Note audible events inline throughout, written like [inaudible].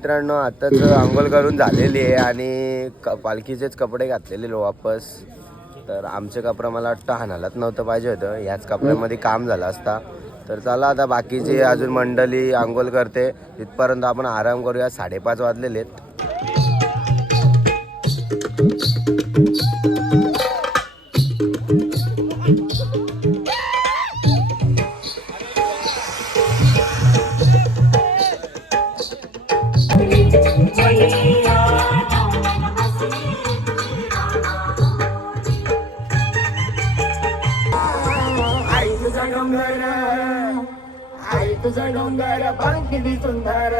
मित्रांनो आताच आंघोळ करून झालेली आहे आणि क- पालखीचेच कपडे घातलेले वापस. तर आमचे कपडे मला वाटतं हाणालाच नव्हतं पाहिजे होतं. ह्याच कपड्यामध्ये काम झालं असता. तर चला आता बाकीची अजून मंडळी आंघोळ करते. तिथपर्यंत आपण आराम करूया. साडेपाच वाजलेले आहेत. तुझा डोंगर किती सुंदर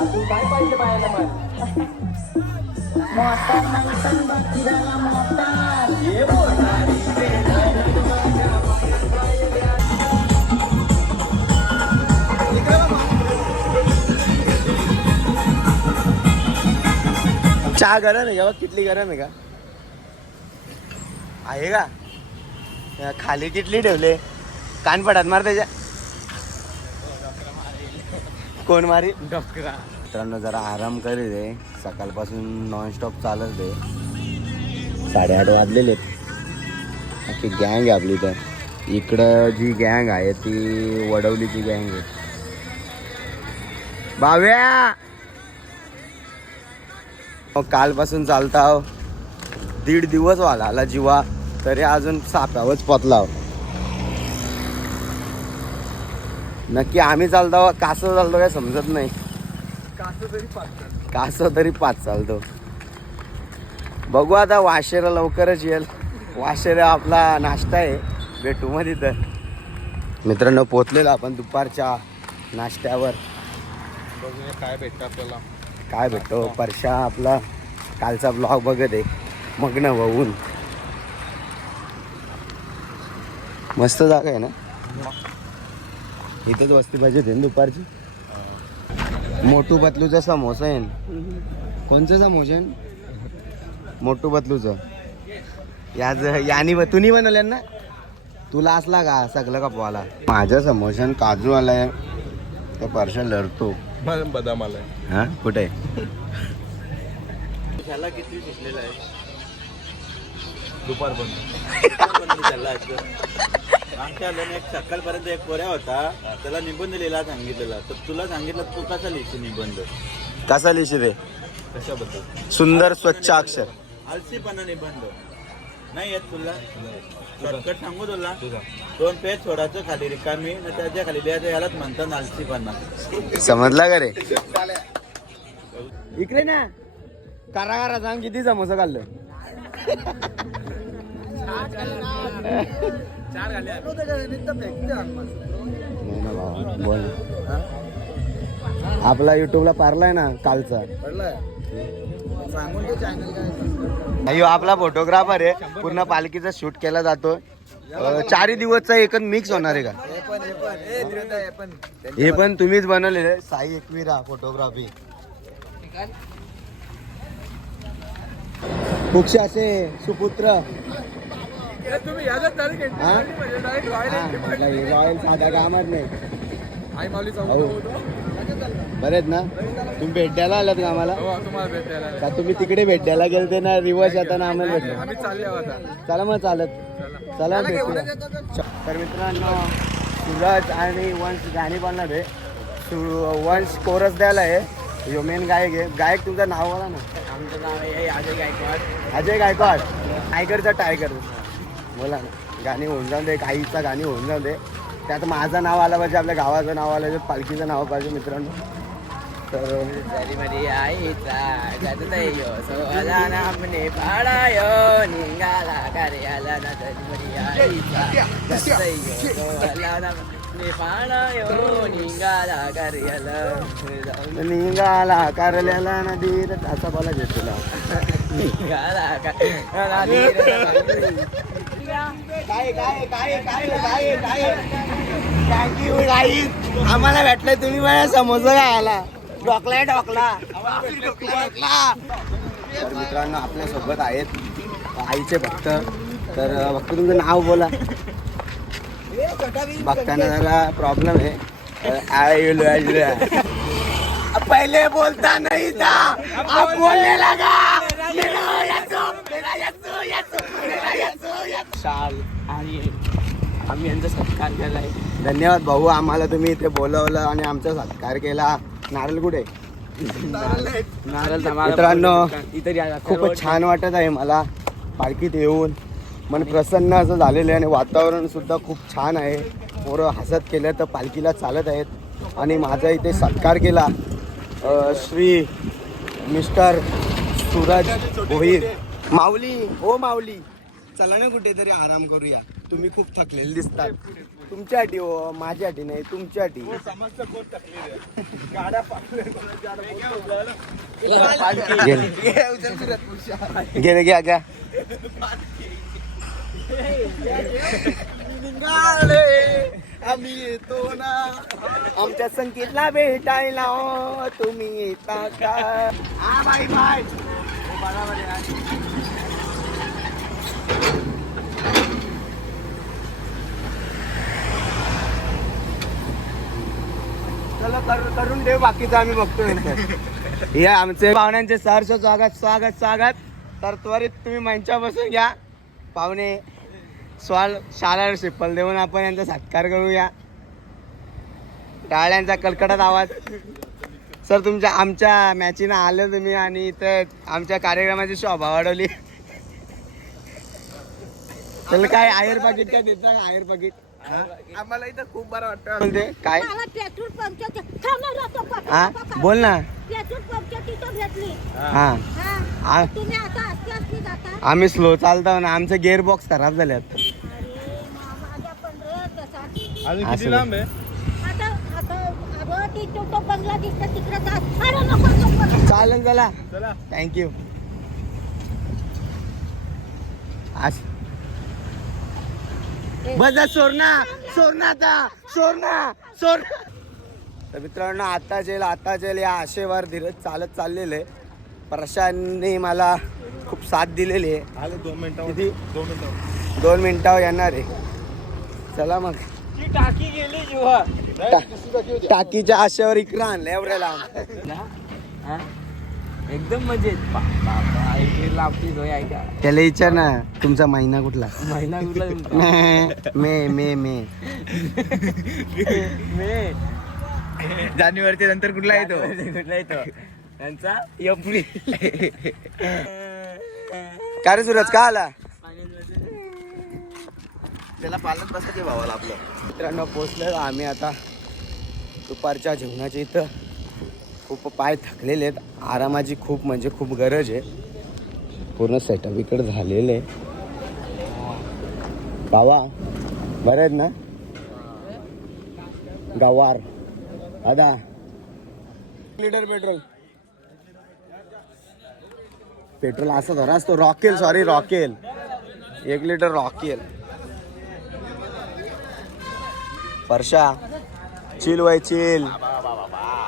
अजून काय पाहिजे बायांना मग? मोटार मोटार चहा गरम आहे का किटली गरम आहे का? आहे का? खाली किटली ठेवले. कान पडात मार त्याच्या. कोण मारी? मित्रांनो जरा आराम करीत आहे. सकाळपासून नॉनस्टॉप चालत आहे. साडेआठ वाजलेले अख्खी गँग आहे आपली तर इकडं जी गँग आहे ती वडवलीची गँग आहे. बाव्या मग कालपासून चालताव दीड दिवस वाला आला जीवा. तरी अजून साप्यावरच पतला नक्की आम्ही चालतो कास चालतो काय समजत नाही. कासं तरी पाच चालतो. बघू आता वाशेरा लवकरच येईल. वाशेरा आपला नाश्ता आहे भेटू मग तिथं मित्रांनो पोचलेलो आपण दुपारच्या नाश्त्यावर. बघूया काय भेटतं आपल्याला. काय भेटतो? परशा आपला कालचा ब्लॉग बघत आहे. मग्न होऊन. मस्त जागा आहे ना? इथंच वस्ती पाहिजे होती ना दुपारची? मोटू पतलूचा समोसा आहे. कोणचं समोसा आहे? मोटू पतलूचं याच यानी तुम्ही बनवलं ना? तुला असला का सगळं कपवाला माझ्या समोशान काजू आलाय. तर परशा लढतो. मला बदाम आलाय. हा? कुठे? त्याला किती सुटलेला आहे? दुपार बंद त्याला आमच्या आल्याने एक सकाळपर्यंत एक पोऱ्या होता. त्याला निबंध लिहिला सांगितलेला. तर तुला सांगितलं तू कसा लिहिशील निबंध? कसा लिहिशी रे? कशाबद्दल? सुंदर स्वच्छ अक्षर. आलसीपणा निबंध. नाही येत तुला? शॉर्टकट सांगू तुला? दोन पेज सोडायचं खाली रिकामी त्याच्याखाली लिहायचं यालाच म्हणतात आलसीपणा. समजला का रे? इकडे ना. करा करा सांग किती समोसा खाल्लं? बोल. आपला युट्यूबला पारलाय ना कालचा. नाही आपला फोटोग्राफर आहे. पूर्ण पालखीचा शूट केला जातो. चारही दिवसचा एकच मिक्स होणार आहे का? हे पण तुम्हीच बनवलेले आहे. साई एकविरा फोटोग्राफी कुक्षे असे सुपुत्र. रॉयल साधा कामच नाही आई माऊली हो. बरे आहेत ना? तुम्ही भेट द्यायला आलात का आम्हाला तुम्हाला भेटायला का तुम्ही तिकडे भेट द्यायला गेलते ना? रिवर्स येताना आम्हाला भेटले. आम्ही चालले आता. चला मग चालत. चला. तर मित्रांनो सूरज आणि वंश गाणी बनणार आहे. वंश कोरस द्यायला आहे. ह्यो मेन गायक आहे. गायक तुमचं नाव बोला ना. आमचं नाव आहे अजय गायकवाड. अजय गायकवाड. टायगरचा टायगर बोला ना. गाणी होऊन जाऊन दे आईचा गाणी होऊन जाऊन दे. त्यात माझं नाव आलं पाहिजे आपल्या गावाचं नाव आलं पाहिजे पालखीचं नाव पाहिजे मित्रांनो. तर निघाला कारल्याला नदीर असा बोला तुला. निघाला थँक्यू गाईज आम्हाला भेटलंय तुम्ही समोसा काय आला डोकला डोकला तर मित्रांनो आपल्यासोबत आहेत आईचे भक्त. तर भक्त तुमचं नाव बोला. भक्तांना जरा प्रॉब्लेम आहे. पहिले बोलता नाही था अब बोलने लगा. मेरा याचो, मेरा याचो, याचो, मेरा याचो, याचो. शाल आणि आम्ही यांचा सत्कार केलाय. धन्यवाद भाऊ आम्हाला तुम्ही इथे बोलवलं आणि आमचा सत्कार केला. नारळ कुठे? नारळ मित्रांनो, खूपच छान वाटत आहे मला पालखीत येऊन. मन प्रसन्न असं झालेलं आहे आणि वातावरण सुद्धा खूप छान आहे. पोरं हसत केलं तर पालखीला चालत आहेत. आणि माझा इथे सत्कार केला. श्री मिस्टर सूरज भोईर. माऊली हो माऊली. चला ना कुठेतरी आराम करूया. तुम्ही खूप थकलेले दिसतात. तुमच्यासाठी हो माझ्यासाठी नाही तुमच्यासाठी. गेले. गेले घ्या घ्या आम्ही येतो ना. आमच्या संकेतला भेटायला तुम्ही येता का? हा बाय बाय चला कर- करून देऊ बाकीचं आम्ही बघतो नंतर. हे आमचे पाहुण्यांचे सहर्ष स्वागत स्वागत स्वागत. तर त्वरित तुम्ही मंचा बसून घ्या. पाहुणे स्वाल शाला शिप्पल देऊन आपण यांचा सत्कार करूया. टाळ्यांचा कलकटात आवाज. सर तुमच्या आमच्या मॅचीनं आले तुम्ही आणि इथं आमच्या कार्यक्रमाची शोभा वाढवली. चल काय आयर पाकिट काय देता का? आयर पाकिट आम्हाला इथं खूप बरं वाटतं. बोलते. काय? मला पेट्रोल पंपच्या हा. बोल ना. पेट्रोल पंपच्या तिथं भेटली. हा. हा. आ- तुम्ही आता असते असते जाता आम्ही स्लो चालतो ना. आमचे गेअर बॉक्स खराब झाल्यात अरे मा- माझ्या पण रे तसा अजून. किती लांब आहे? आता आता अगं ती तो तो बंगला दिसतो तिकडे जा अरे नको नको चालेल चला. चला. थँक्यू आज बजा सोरना सोरना आता. सोरना सोर तर मित्रांनो आता जेल आता जेल या आशेवर धीरज चालत चाललेले प्रशांतने मला खूप साथ दिलेली आहे. आले दोन मिनिटं किती? दोन मिनिटं दोन मिनिटावर येणार आहे. चला मग. टाकी गेली जीवा. टा- टाकीच्या आशेवर इकडं आणलं एवढ्या लांब. हा? एकदम मजेत ऐका त्याला विचार ना तुमचा महिना कुठला? महिना कुठला? [laughs] मे मे मे मे. जानेवारीच्या नंतर कुठला येतो कुठला येतो त्यांचा एप्रिल. काय रे सूरज का आला? त्याला पालत बसत भावाला आपलं? मित्रांनो पोचलं आम्ही आता दुपारच्या जेवणाच्या इथं. खूप पाय थकलेले आहेत. आरामाची खूप म्हणजे खूप गरज आहे. पूर्ण सेटअप इकडे झालेलं आहे. गावा बरं आहेत ना? गवार. दादा लिटर पेट्रोल. पेट्रोल असं धरा असतो. रॉकेल सॉरी रॉकेल. एक लिटर रॉकेल. वर्षा चिल वय चिल.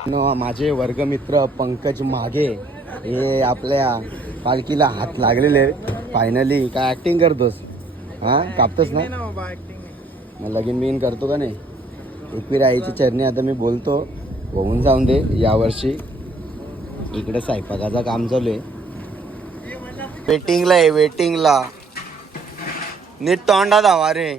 न माझे वर्गमित्र पंकज मागे हे आपल्या पालखीला हात लागलेले. फायनली काय ऍक्टिंग करतोस? हा? कापतोस ना? मग लगीन बिन करतो का नाही? एकवीर आईच्या चरणी आता मी बोलतो. होऊन जाऊन दे यावर्षी. इकडे स्वयंपाकाचं काम चालू आहे. वेटिंगला आहे वेटिंगला नीट तोंडा धावा रे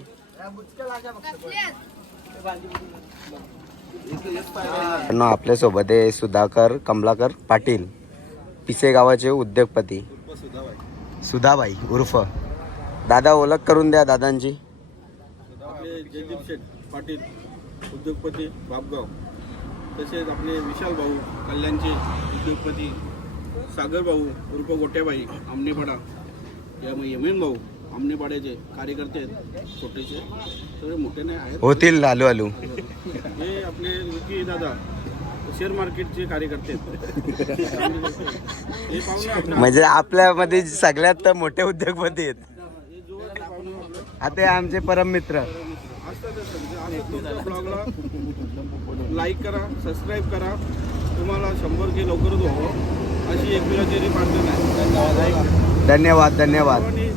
आपल्यासोबत आहे सुधाकर कमलाकर पाटील पिसे गावाचे उद्योगपती. सुधाबाई उर्फ. दादा ओळख करून द्या दादांची. जयदीप शेठ पाटील उद्योगपती बापगाव. तसेच आपले विशाल भाऊ कल्याणचे उद्योगपती सागर भाऊ उर्फ गोट्याबाई आमनेपाडा या यमीन भाऊ. आमनेपाड्याचे कार्यकर्ते आहेत छोटेसे थोडे मोठे नाही आहेत. होतील लालू आलू. हे आपले विकी दादा शेअर मार्केटचे कार्यकर्ते आहेत. हे म्हणजे आपल्यामध्ये सगळ्यात मोठे उद्योगपती आहेत. हे पाहुणं आपलं आता हे आमचे परम मित्र. असतातच म्हणजे असं तुमच्या ब्लॉगला लाईक करा सबस्क्राईब करा. तुम्हाला शंभर के लवकरच व्हावं अशी एकमेकाची प्रार्थना आहे धन्यवाद धन्यवाद. आणि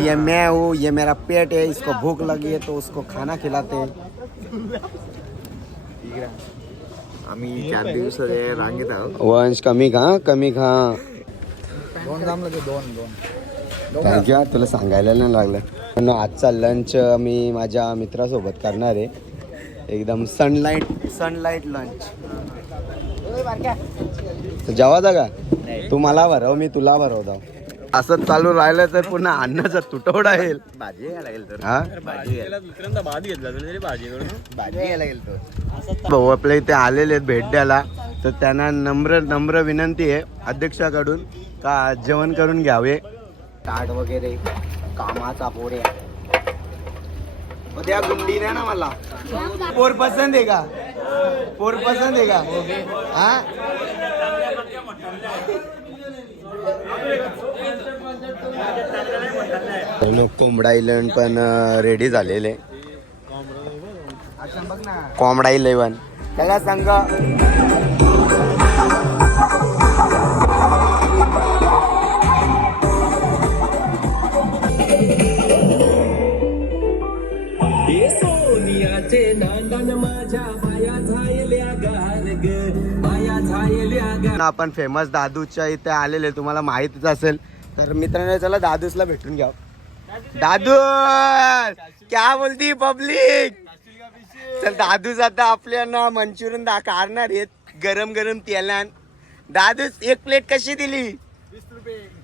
ये मैं हूँ ये मेरा पेट है इसको भूख लगी है तो उसको खाना खिलाते हैं। आम्ही चार दिवस रांगेत आहोत वंश कमी खा कमी खा दोन जमलं की दोन दोन। थँक्यू तुला सांगायला नाही लागलं. पण आजचा लंच मी माझ्या मित्रासोबत करणार आहे. एकदम सनलाईट सनलाईट लंच जेवायचा का तू मला भरव मी तुला भरवतो. असं चालू राहिलं तर पुन्हा अन्नाचा तुटवडा येईल. भाजी घ्यायला लागेल तर. हा? भाजी घ्यायला. दुसऱ्यांदा भात घेतला तरी भाजी करून. भाजी घ्यायला लागेल तर भाऊ आपल्या इथे आलेले आहेत भेट द्यायला तर त्यांना नम्र नम्र विनंती आहे. अध्यक्षाकडून का जेवण करून घ्यावे? ताट वगैरे कामाचा पोरे त्या गुंडी द्या ना मला. पोर पसंत आहे का? पोर पसंत आहे का? हा? लोक कोंबडा आयलंड पण रेडी झालेले. कोंबडा इलेवन त्याला सांग. आपण फेमस दादूच्या इथे आलेले तुम्हाला माहितीच असेल. तर मित्रांनो चला दादूसला भेटून घ्या. दादू! क्या बोलती पब्लिक चल दादूच आता आपल्याला मंचुरियन दा काढणार आहेत. गरम गरम तेलान. दादूच एक प्लेट कशी दिली?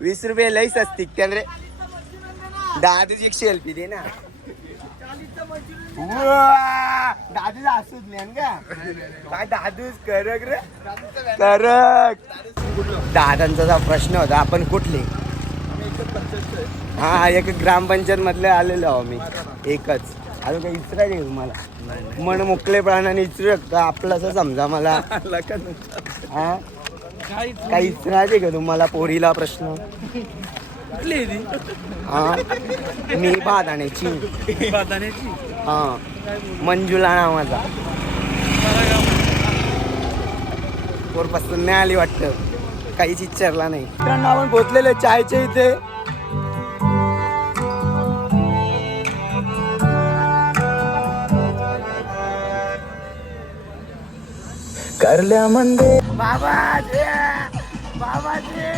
वीस रुपये. लईच असतील. त्याने दादूच एक शेल्फी दे ना. दादूच असूच नाही का काय दादूच? करक रे. करक. दादांचा प्रश्न होता आपण कुठले? हा एक ग्रामपंचायत मधले आलेलो आहो मी. एकच. अजून काही इचरायचे का तुम्हाला. मन मोकळे प्राणाने इचरू शकता आपलं असं समजा मला. हा? काही इचरायचे का तुम्हाला पोरीला प्रश्न? हा? मी बादाण्याची? हा. मंजुला नावाचा पोरपासून पसंत नाही आली वाटतं. काहीच इच्छारला नाही. मित्रांनो आपण पोचलेले चायचे इथे. करल्या मंदे बाबाजी! बाबाजी!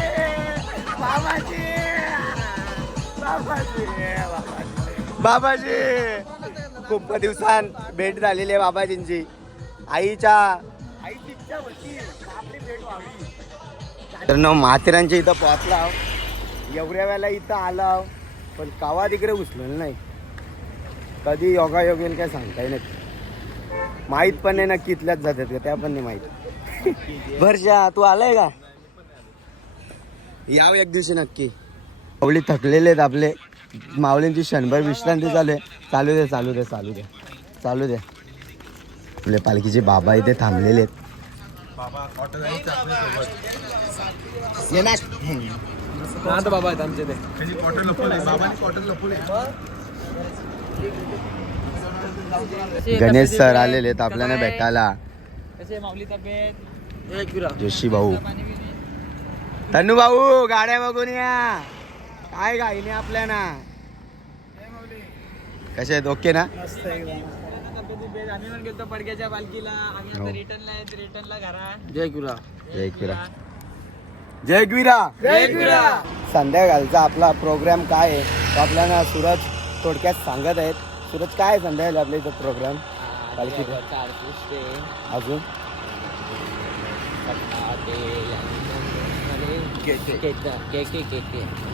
बाबाजी! बाबाजी! बाबाजी! खूप दिवसां भेट झालेली आहे बाबाजींची. आईच्या तर न माथेरांच्या इथं पोहोचला एवढ्या वेळेला इथं आला पण कावा तिकडे उचलेल नाही. कधी योगा योगेल काय सांगता नाही. माहीत पण नाही नक्की इथल्याच जातात का त्या पण नाही माहीत. भरशा तू आलाय का? याव एक दिवशी नक्की. अवली थकलेले आहेत आपले. माऊलींची क्षणभर विश्रांती चालू आहे चालू दे चालू दे चालू दे. चालू दे. आपले पालखीचे बाबा इथे थांबलेले आहेत. बाबा आहेत आमचे ते गणेश सर आलेले आहेत आपल्याला भेटायला. जोशी भाऊ. तनु भाऊ गाड्या बघून या. काय गाईने आपल्या ना? कसे आहेत? ओके ना? आम्ही पण पडक्याच्या पालखीला. आम्ही हो. आता रिटर्नला आहेत रिटर्नला घरा जय गुरा जय गुरा जय गुरा जय गुरा संध्याकाळचा आपला प्रोग्राम काय आहे? तो आपल्याला सूरज थोडक्यात सांगत आहेत. सूरज काय आहे संध्याकाळी आपल्या इथं प्रोग्राम अजून?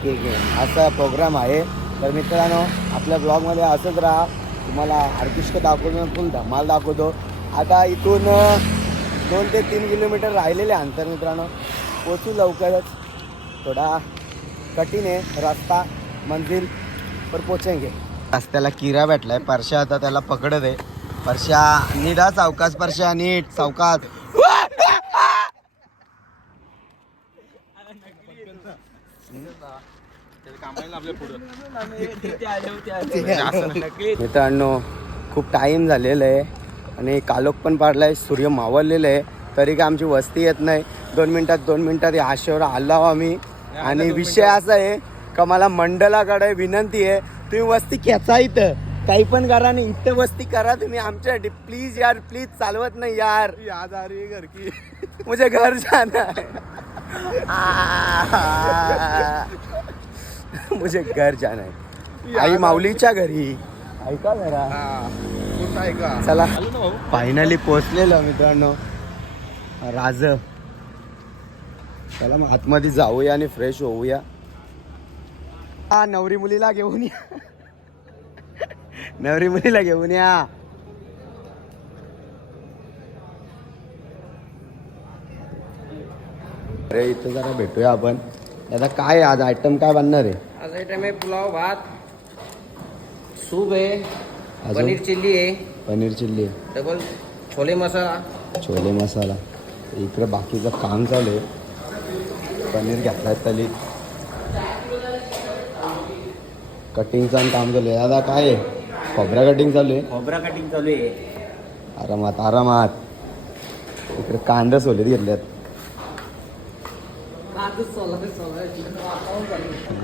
ठीक आहे असा प्रोग्राम आहे. तर मित्रांनो आपल्या ब्लॉगमध्ये असंच राहा. तुम्हाला आर्टिस्ट दाखवतो फुल धमाल दाखवतो. आता इथून दोन ते तीन किलोमीटर राहिलेले अंतर मित्रांनो. पोचू लवकरच. थोडा कठीण आहे रस्ता मंदिर पर पोचेंगे. रस्त्याला किरा भेटलाय. परशा आता त्याला पकडत आहे. परशा निडा हा चौकास परशा नीट चौकात मित्रांनो खूप टाईम झालेला आहे आणि कालोख पण पाडलाय सूर्य मावळलेलं आहे. तरी काय आमची वस्ती येत नाही. दोन मिनिटात दोन मिनिटात या आशेवर आलो आम्ही. आणि विषय असा आहे का मला मंडळाकडे विनंती आहे तुम्ही वस्ती खेचा इथं. काही पण करा आणि इथं वस्ती करा तुम्ही आमच्यासाठी प्लीज यार प्लीज चालवत नाही यार. याद आ रही घर की मुझे घर जाना है मुझे घर जाना है। आई माऊलीच्या घरी। ऐका जरा. चला. फायनली पोचलेलो मित्रांनो. राज. चला मग आतमध्ये जाऊया आणि फ्रेश होऊया. हा नवरी मुलीला घेऊन या. नवरी मुलीला घेऊन या. अरे इथं जरा भेटूया आपण. आता काय आहे आज? आयटम काय बनणार आहे? आज आयटम आहे पुलाव भात सूप आहे? पनीर चिल्ली आहे. पनीर चिल्ली आहे. डबल छोले मसाला. छोले मसाला. इकडे बाकीचं काम चालू आहे. पनीर घेतलाय तली. कटिंगचं काम चालू आहे. दादा काय आहे? खोबरा कटिंग चालू आहे? खोबरा कटिंग चालू आहे. आरामात आरामात. इकडे कांदा सोलेत घेतल्यात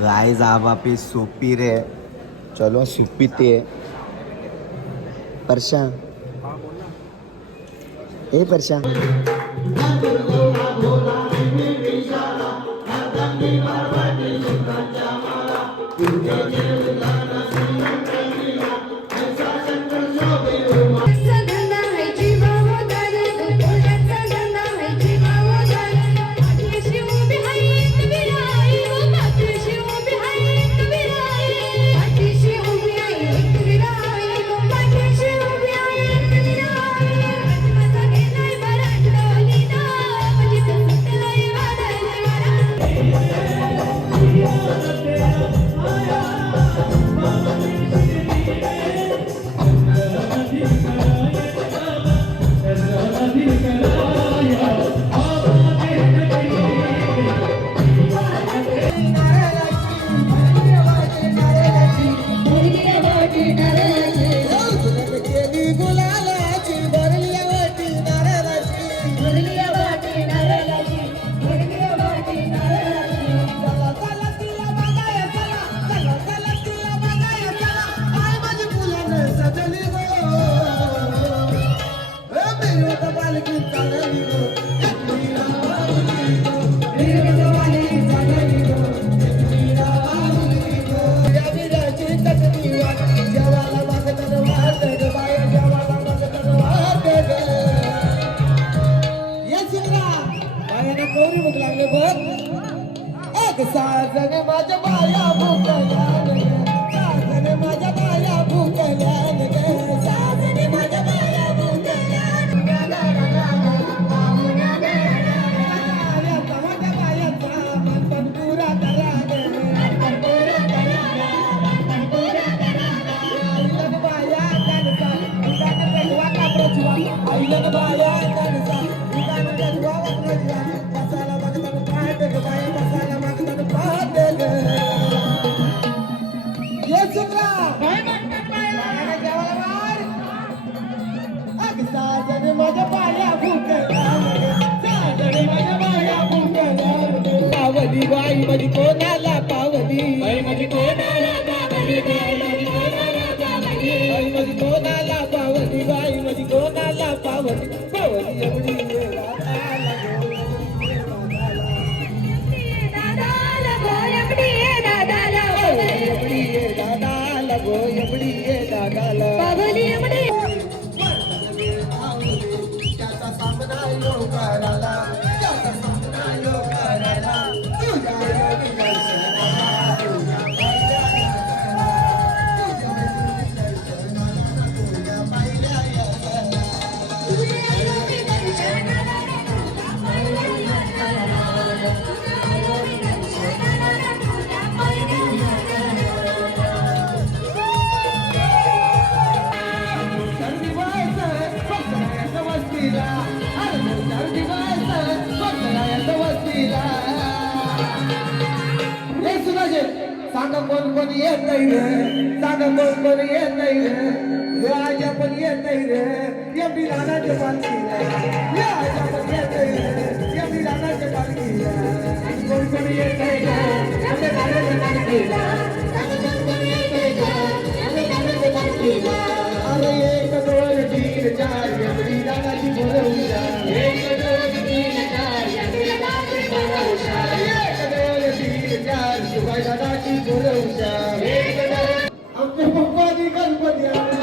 गाय आप पे सोपी रे. चलो सुपी ते. परशा ए परशा बाबलीये दादाला. बाबलीये म्हणे. त्याचा सामना लोकाला सांगा कोण कोण येत नाही रे सांगा कोण कोण येत नाही रे आजा पण येत नाही रे एवढी रानाच्या पालखी रे आजा पण येत नाही रे एवढी रानाच्या पालखी कोण कोण येत नाही रे पालखी अरे एक दोन तीन चार गणपत्या